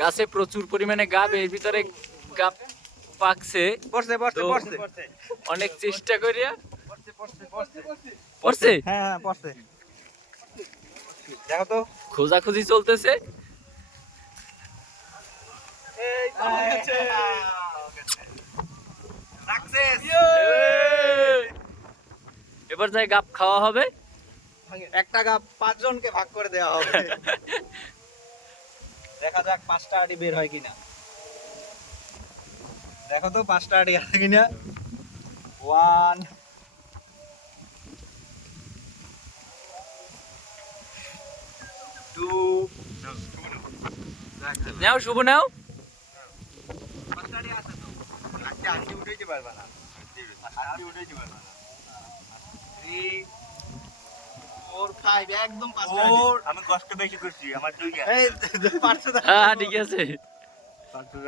গাছে প্রচুর পরিমাণে গাব, এর ভিতরে গাব পাকছে। তো অনেক চেষ্টা করিয়া পড়ছে। হ্যাঁ পড়ছে। দেখো তো খোঁজাখুঁজি চলতেছে। এবার যাই গাব খাওয়া হবে। একটা গাব 5 জনকে ভাগ করে দেওয়া হবে। দেখা যাক 5টা আড়ি বের হয় কিনা। দেখো তো 5টা আড়ি আছে কিনা। 1 2 নাও শুভ নাও। 5টা আড়ি আছে তো। আজকে উঠাইতে পারবা না। আজকে উঠাইতে পারবা না। 3 4 5 একদম 5টা আড়ি। আমি কষ্ট বেশি করছি আমার দুই এই পারছো না। হ্যাঁ ঠিক আছে। পাঁচটা